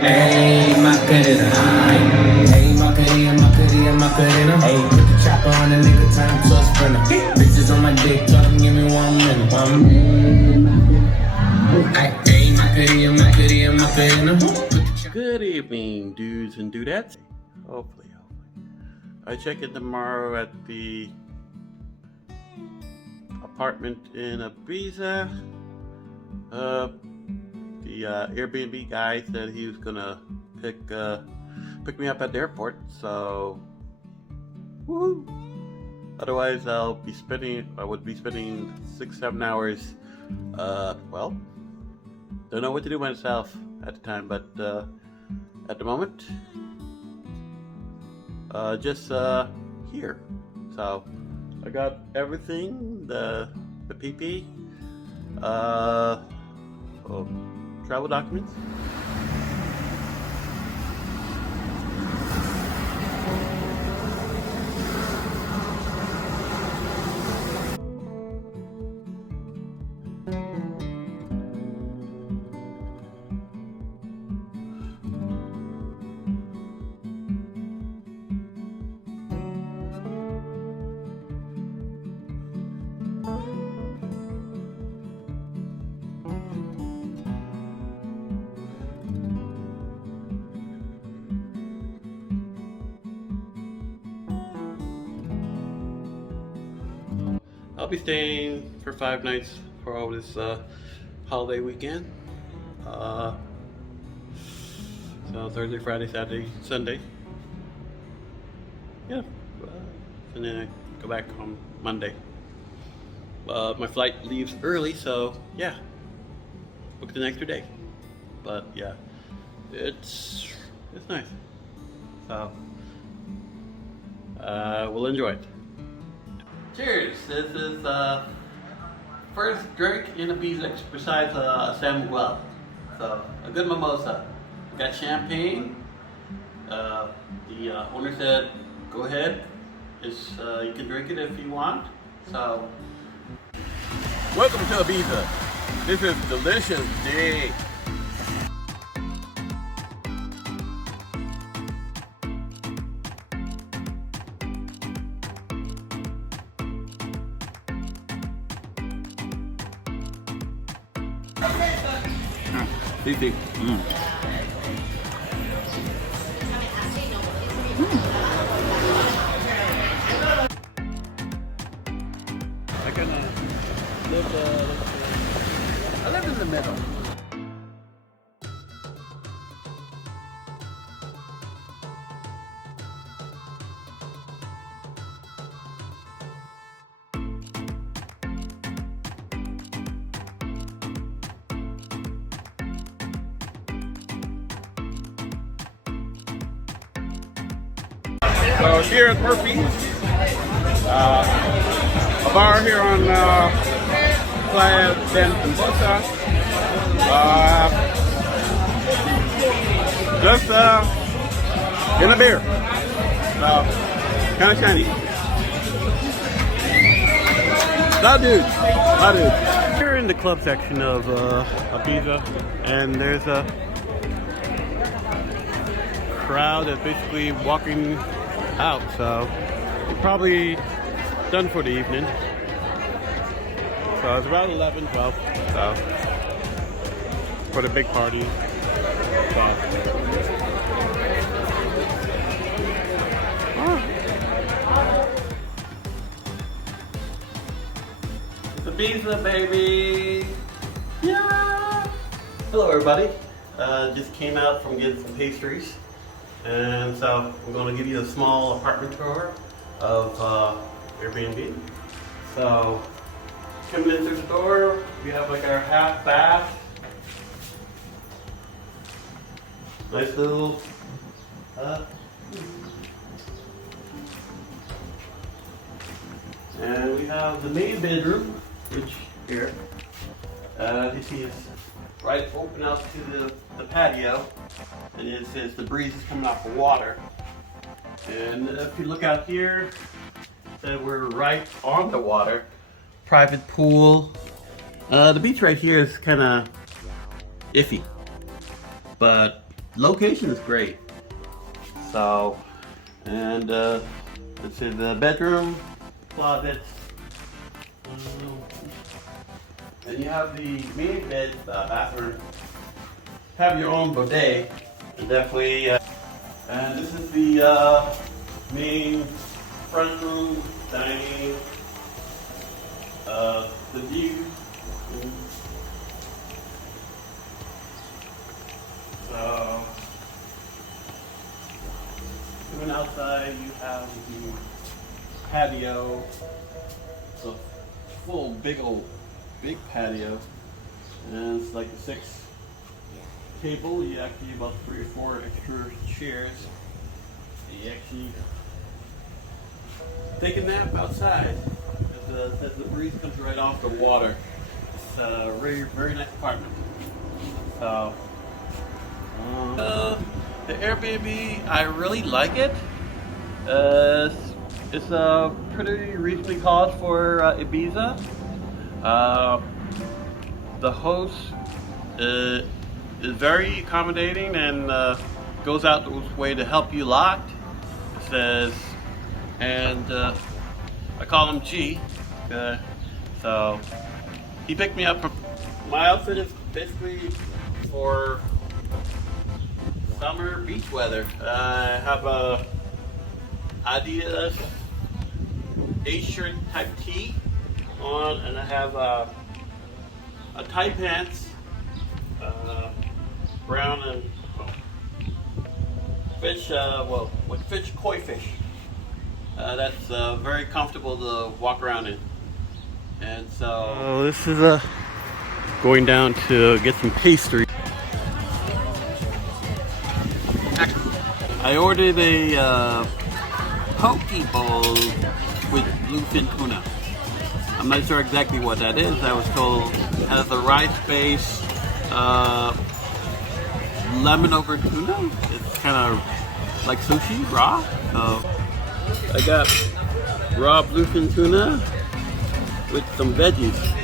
Hey, Macarena. Hey, Macarena, Macarena, Macarena. Hey, put the chopper on a nigga, time to a sprinter. Bitches on my dick, talking, give me 1 minute. Hey, Macarena, Macarena, Macarena. Good evening, dudes and dudettes. Hopefully. I check in tomorrow at the apartment in Ibiza. The Airbnb guy said he was gonna pick me up at the airport, so woohoo! Otherwise, I would be spending 6-7 hours. Well, don't know what to do myself at the time, but at the moment, just here. So I got everything, the PP, travel documents. I'll be staying for 5 nights for all this holiday weekend. So Thursday, Friday, Saturday, Sunday. Yeah, and then I go back on Monday. My flight leaves early, so yeah, booked an extra day. But yeah, it's nice. So we'll enjoy it. Cheers! This is first drink in Ibiza besides San Miguel. So a good mimosa. We got champagne. The owner said, "Go ahead. You can drink it if you want." So, welcome to Ibiza. This is delicious day. Deep. I kind of live in the middle. So here at Murphy's, a bar here on Playa del Bussys. Just in a beer. So kind of shiny. That dude. We're in the club section of Ibiza, and there's a crowd that's basically walking out, so we're probably done for the evening. So it's about 11, 12, so for the big party. So. It's Ibiza, baby! Yeah! Hello, everybody. Just came out from getting some pastries. And so I'm going to give you a small apartment tour of Airbnb. So coming in through the door, we have like our half bath. Nice little and we have the main bedroom, which here you see is right open out to the patio. And it says the breeze is coming off the water. And if you look out here, then we're right on the water. Private pool. The beach right here is kind of iffy, but location is great. So, and let's see, the bedroom, closet, and you have the main bed, bathroom. Have your own bidet, and definitely. And this is the main front room, dining, the view. So, going outside, you have the patio. It's a full, big patio, and it's like a 6 table. You actually about 3 or 4 extra chairs. You actually take a nap outside. The breeze comes right off the water. It's a very nice apartment. So. The Airbnb, I really like it. It's pretty recently called for Ibiza. The host is very accommodating and goes out his way to help you a lot. It says, and I call him G. So he picked me up. My outfit is basically for summer beach weather. I have a Adidas A-shirt type tee on, and I have a tight pants, brown and fish. With koi fish. That's very comfortable to walk around in. And so this is going down to get some pastry. I ordered a poke bowl with bluefin tuna. I'm not sure exactly what that is. I was told it has a rice base, lemon over tuna. It's kind of like sushi, raw. So I got raw bluefin tuna with some veggies.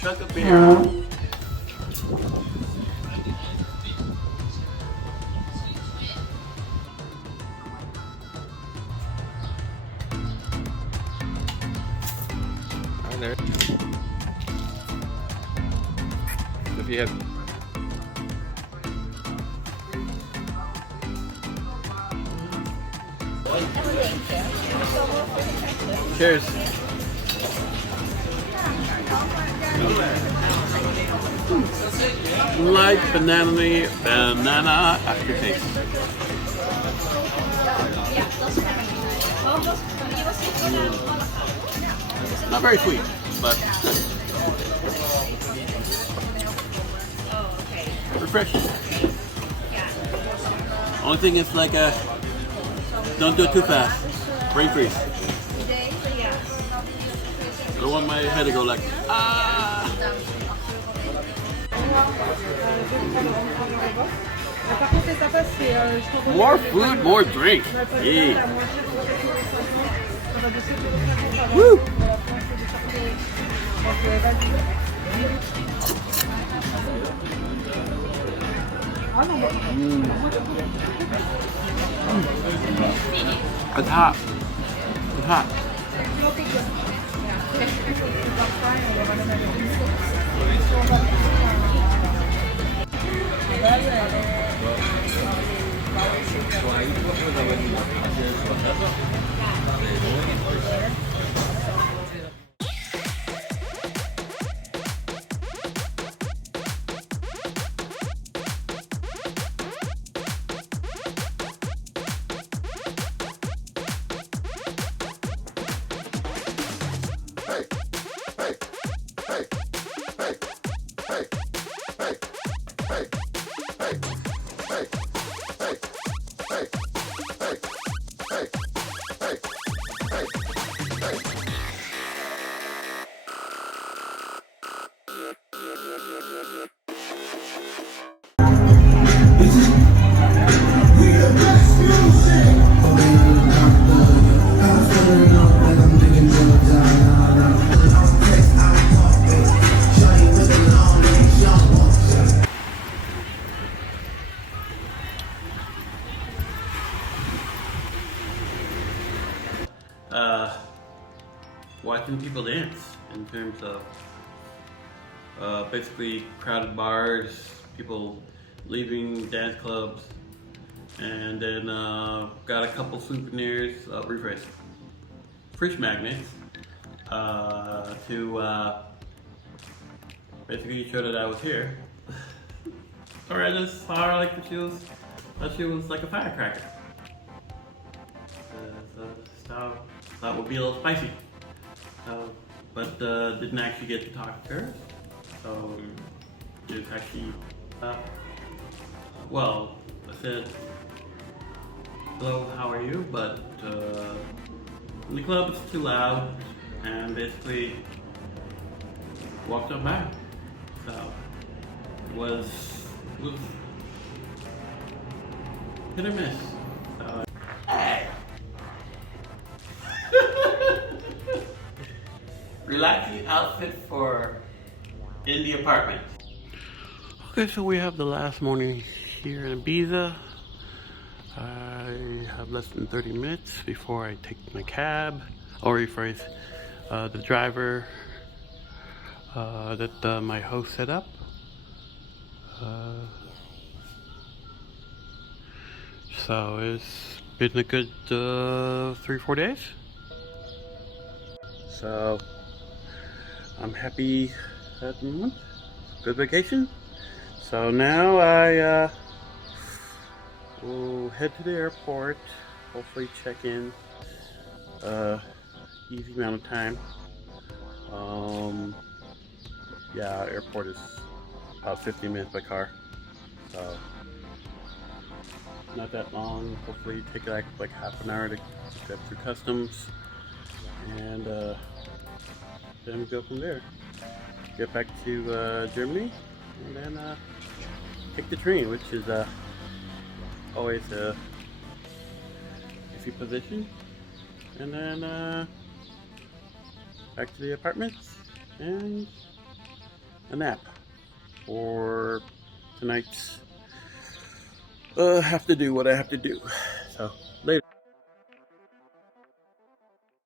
Chug a beer. Hi there. If you have cheers. Light banana aftertaste. Not very sweet, but refreshing. Only thing is like don't do it too fast. Brain freeze. I don't want my head to go like More food, more drink. Yeah. Woo. It's hot. It's hot. watching people dance in terms of basically crowded bars, people leaving dance clubs, and then got a couple souvenirs, fridge magnets to basically show that I was here. Or I just saw her like that she was like a firecracker. So thought would be a little spicy. But didn't actually get to talk to her. So it was actually, well, I said, hello, how are you? But in the club it's too loud, and basically walked on by. So it was hit or miss. So, hey! Relaxing outfit for in the apartment. Okay, so we have the last morning here in Ibiza. I have less than 30 minutes before I take my cab, or rephrase, the driver that my host set up. So it's been a good 3-4 days. So I'm happy at the moment. Good vacation. So now I will head to the airport. Hopefully check in. Easy amount of time. Yeah, airport is about 15 minutes by car. So not that long. Hopefully take like half an hour to get through customs, and then we go from there. Get back to Germany, and then take the train, which is always a easy position, and then back to the apartment and a nap for tonight's have to do what I have to do. So later.